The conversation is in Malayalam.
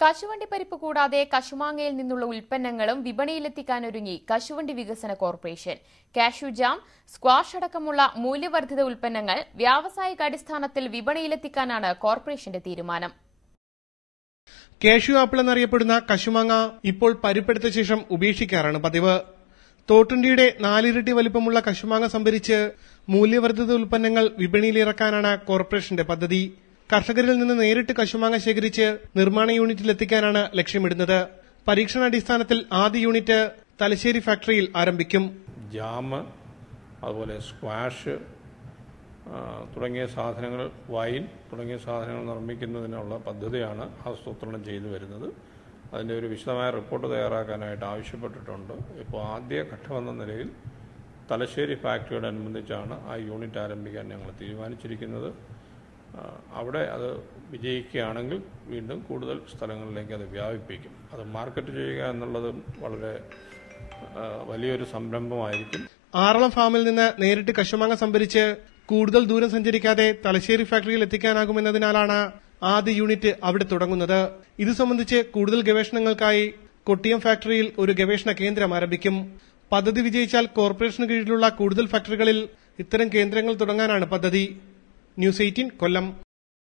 കശുവണ്ടി പരിപ്പ് കൂടാതെ കശുമാങ്ങയിൽ നിന്നുള്ള ഉൽപ്പന്നങ്ങളും വിപണിയിലെത്തിക്കാനൊരുങ്ങി കശുവണ്ടി വികസന കോർപ്പറേഷൻ. കാഷ്യൂ ജാം, സ്ക്വാഷ് അടക്കമുള്ള മൂല്യവർദ്ധിത ഉൽപ്പന്നങ്ങൾ വ്യാവസായിക അടിസ്ഥാനത്തിൽ വിപണിയിലെത്തിക്കാനാണ് കോർപ്പറേഷന്റെ തീരുമാനം. കാഷ്യൂ ആപ്പിൾ എന്നറിയപ്പെടുന്ന കശുമാങ്ങ ഇപ്പോൾ പരിപ്പെടുത്ത ശേഷം ഉപേക്ഷിക്കാറാണ് പതിവ്. തോട്ടുണ്ടിയുടെ 4 ഇരട്ടി വലിപ്പമുള്ള കശുമാങ്ങ സംഭരിച്ച് മൂല്യവർദ്ധിത ഉൽപ്പന്നങ്ങൾ വിപണിയിലിറക്കാനാണ് കോർപ്പറേഷന്റെ പദ്ധതി. കർഷകരിൽ നിന്ന് നേരിട്ട് കശുമാങ്ങ ശേഖരിച്ച് നിർമ്മാണ യൂണിറ്റിലെത്തിക്കാനാണ് ലക്ഷ്യമിടുന്നത്. പരീക്ഷണാടിസ്ഥാനത്തിൽ ആദ്യ യൂണിറ്റ് തലശ്ശേരി ഫാക്ടറിയിൽ ആരംഭിക്കും. ജാം, അതുപോലെ സ്ക്വാഷ് തുടങ്ങിയ സാധനങ്ങൾ, വൈൻ തുടങ്ങിയ സാധനങ്ങൾ നിർമ്മിക്കുന്നതിനുള്ള പദ്ധതിയാണ് ആസൂത്രണം ചെയ്തു വരുന്നത്. അതിൻ്റെ ഒരു വിശദമായ റിപ്പോർട്ട് തയ്യാറാക്കാനായിട്ട് ആവശ്യപ്പെട്ടിട്ടുണ്ട്. ഇപ്പോൾ ആദ്യ ഘട്ടമെന്ന നിലയിൽ തലശ്ശേരി ഫാക്ടറിയോടനുബന്ധിച്ചാണ് ആ യൂണിറ്റ് ആരംഭിക്കാൻ ഞങ്ങൾ തീരുമാനിച്ചിരിക്കുന്നത്. അവിടെ അത് വിജയിക്കുകയാണെങ്കിൽ വീണ്ടും കൂടുതൽ സ്ഥലങ്ങളിലേക്ക് അത് വ്യാപിപ്പിക്കും. അത് മാർക്കറ്റ് ചെയ്യുക എന്നുള്ളത് വളരെ വലിയൊരു സംരംഭമായിരിക്കും. ആറളം ഫാമിൽ നിന്ന് നേരിട്ട് കശുമാങ്ങ സംഭരിച്ച് കൂടുതൽ ദൂരം സഞ്ചരിക്കാതെ തലശ്ശേരി ഫാക്ടറിയിൽ എത്തിക്കാനാകുമെന്നതിനാലാണ് ആദ്യ യൂണിറ്റ് അവിടെ തുടങ്ങുന്നത്. ഇത് സംബന്ധിച്ച് കൂടുതൽ ഗവേഷണങ്ങൾക്കായി കൊട്ടിയം ഫാക്ടറിയിൽ ഒരു ഗവേഷണ കേന്ദ്രം ആരംഭിക്കും. പദ്ധതി വിജയിച്ചാൽ കോർപ്പറേഷന് കീഴിലുള്ള കൂടുതൽ ഫാക്ടറികളിൽ ഇത്തരം കേന്ദ്രങ്ങൾ തുടങ്ങാനാണ് പദ്ധതി. ന്യൂസ് 18 കൊല്ലം.